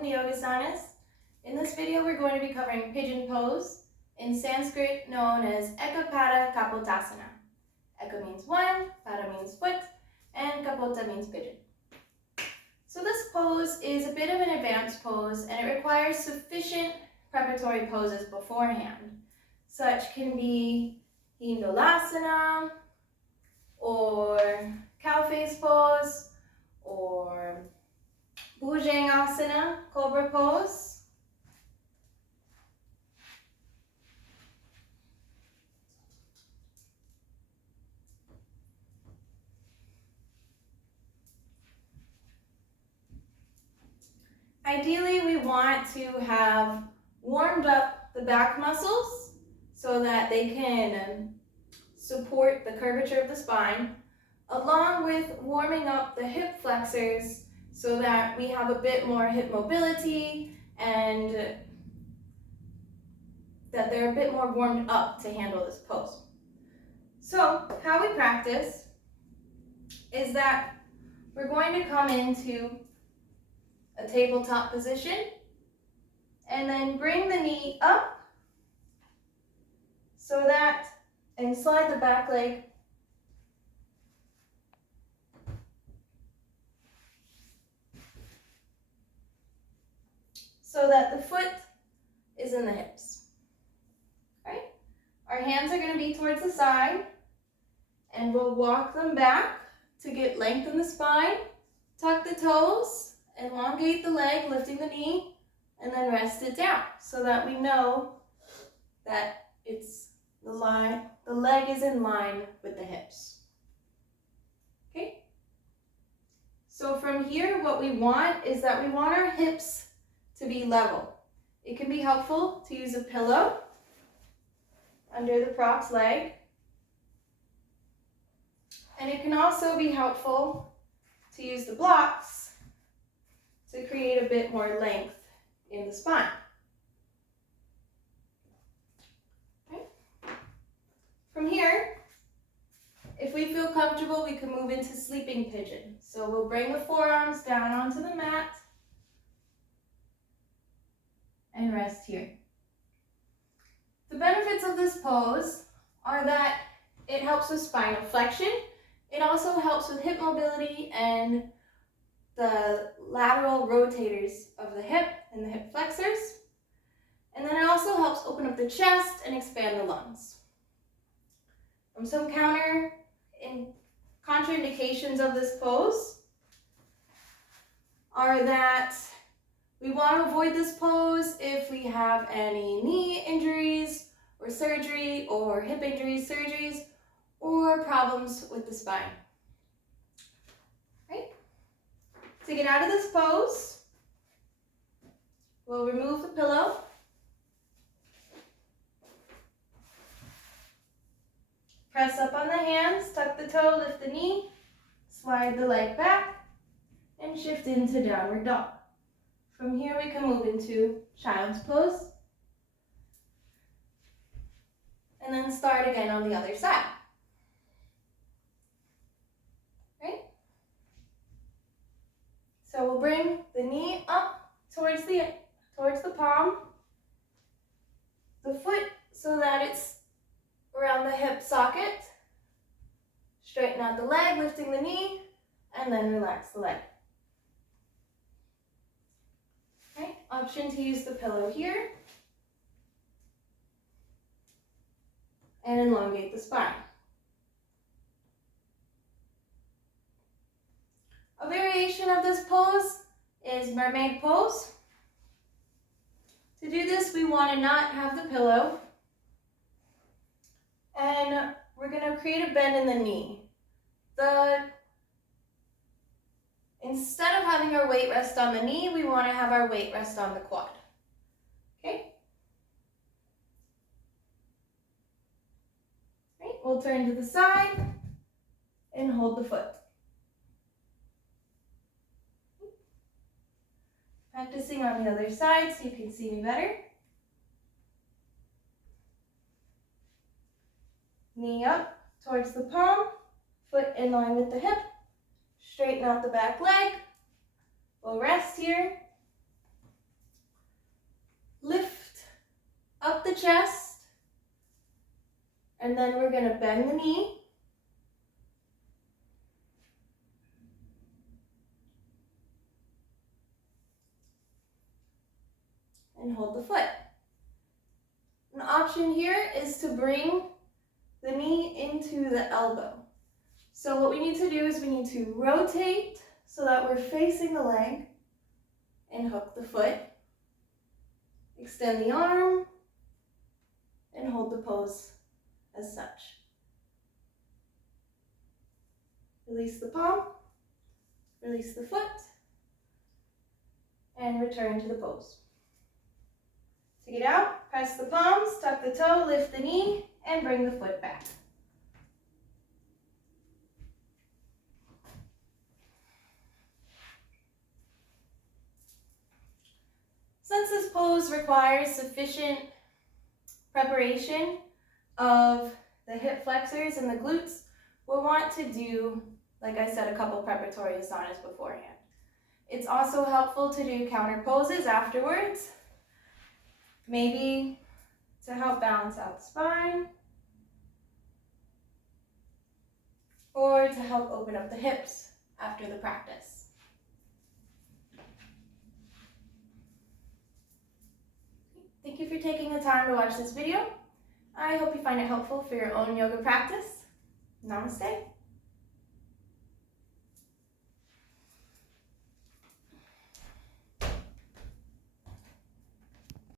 welcome to Yogasanas. In this video, we're going to be covering pigeon pose, in Sanskrit known as Kapotasana. Eka means one, pada means foot, and kapota means pigeon. So this pose is a bit of an advanced pose, and it requires sufficient preparatory poses beforehand. Such can be Yogasanas, or cow face pose, or Yogasanas, cobra pose. Ideally, we want to have warmed up the back muscles so that they can support the curvature of the spine, along with warming up the hip flexors so that we have a bit more hip mobility and that they're a bit more warmed up to handle this pose. So how we practice is that we're going to come into a tabletop position and then bring the knee up so that, and slide the back leg so that the foot is in the hips. Right? Our hands are going to be towards the side, and we'll walk them back to get length in the spine, tuck the toes, elongate the leg, lifting the knee, and then rest it down so that we know that it's the leg is in line with the hips. Okay? So from here, what we want is that we want our hips to be level. It can be helpful to use a pillow under the prop's leg. And it can also be helpful to use the blocks to create a bit more length in the spine. Okay. From here, if we feel comfortable, we can move into sleeping pigeon. So we'll bring the forearms down onto the mat and rest here. The benefits of this pose are that it helps with spinal flexion. It also helps with hip mobility and the lateral rotators of the hip and the hip flexors. And then it also helps open up the chest and expand the lungs. Some contraindications of this pose are that we want to avoid this pose if we have any knee injuries or surgery, or hip injuries, surgeries, or problems with the spine. Right? To get out of this pose, we'll remove the pillow. Press up on the hands, tuck the toe, lift the knee, slide the leg back, and shift into downward dog. From here, we can move into child's pose, and then start again on the other side. Right? So we'll bring the knee up towards the palm, the foot so that it's around the hip socket. Straighten out the leg, lifting the knee, and then relax the leg. Okay, option to use the pillow here. And elongate the spine. A variation of this pose is mermaid pose. To do this, we want to not have the pillow. And we're going to create a bend in the knee. Instead of having our weight rest on the knee, we want to have our weight rest on the quad. Okay? Right, we'll turn to the side and hold the foot. Practicing on the other side so you can see me better. Knee up towards the palm, foot in line with the hip. Straighten out the back leg. We'll rest here. lift up the chest, and then we're going to bend the knee. And hold the foot. An option here is to bring the knee into the elbow. So what we need to do is we need to rotate so that we're facing the leg and hook the foot. Extend the arm and hold the pose as such. Release the palm, release the foot, and return to the pose. Take it out, press the palms, tuck the toe, lift the knee, and bring the foot back. Since this pose requires sufficient preparation of the hip flexors and the glutes, we'll want to do, like I said, a couple preparatory asanas beforehand. It's also helpful to do counter poses afterwards, maybe to help balance out the spine, or to help open up the hips after the practice. Thank you for taking the time to watch this video. I hope you find it helpful for your own yoga practice. Namaste.